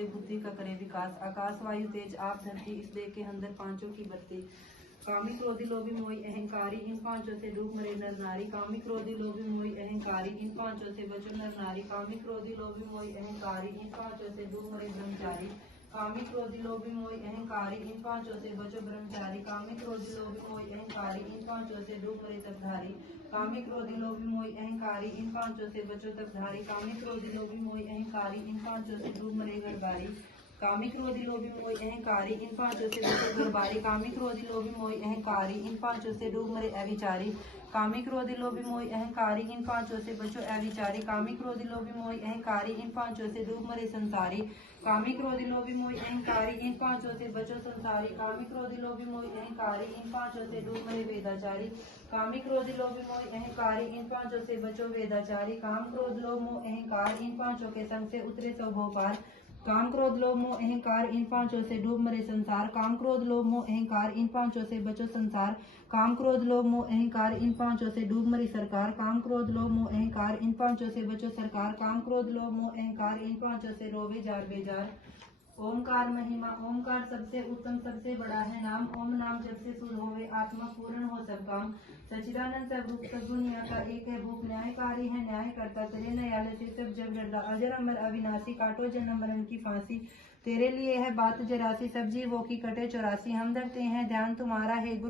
दे बुद्धि का करे विकास। आकाश वायु तेज आप धरती, इस देह के अंदर पांचों की बत्ती। कामी क्रोधी लोभी मोही अहंकारी, इन पांचों से डूब मरे नर नारी। कामी क्रोधी लोभी मोही अहंकारी, इन पांचों से बचो नर नारी। कामी क्रोधी लोभी मोही अहंकारी, इन पांचों से डूब मरे ब्रह्मचारी। कामी क्रोधी लोभी मोही अहंकारी, इन पांचों से बचो ब्रह्मचारी। कामी क्रोधी लोभी मोही अहंकारी, इन पांचों से डूब मरे तपधारी। कामी क्रोधी लोभी मोही अहंकारी, इन पांचों से बचो तपधारी। कामी क्रोधी लोभी मोही अहंकारी, इन पांचों से डूब मरे घरबारी। कामी क्रोधी लोभी मोही अहंकारी, इन पांचों से बचो घरबारी। कामी क्रोधी लोभी मोही अहंकारी, इन पांचों से डूब मरे अविचारी। कामी क्रोधी लोभी मोही अहंकारी, इन पांचों से बचो अविचारी। कामी क्रोधी लोभी मोही अहंकारी, इन पांचों से डूब मरे संसारी। कामी क्रोधी लोभी मोही अहंकारी, इन पांचों से बचो संसारी। कामी क्रोधी लोभी मोही अहंकारी, इन पांचों से डूब मरे वेदाचारी। कामी क्रोधी लोभी मोही अहंकारी, इन पांचों से बचो वेदाचारी। काम क्रोध लोभ मोह अहंकार, इन पांचों के संग से उतरे सो भव पार। काम क्रोध लोभ मोह अहंकार, इन पांचों से डूब मरे संसार। काम क्रोध लोभ मोह अहंकार, इन पांचों से बचो संसार। काम क्रोध लोभ मोह अहंकार, इन पांचों से डूब मरी सरकार। काम क्रोध लोभ मोह अहंकार, इन पांचों से बचो सरकार। काम क्रोध लोभ मोह अहंकार, इन पांचों से रोवे जार बेजार। ओमकार महिमा, ओमकार सबसे उत्तम सबसे बड़ा है नाम। ओम नाम जब से शुद्ध होवे, आत्मा पूर्ण हो सब काम। सच्चिदानंद सर्वरूप सब दुनिया का एक है भूख, न्यायकारी है न्याय करता। तेरे न्यायालय से सब जग डरता। अजर अमर अविनाशी, काटो जन्म मरण की फांसी। तेरे लिए है बात जरासी, सब जीवों की कटे चौरासी। हम धरते हैं ध्यान तुम्हारा, हे गुरु।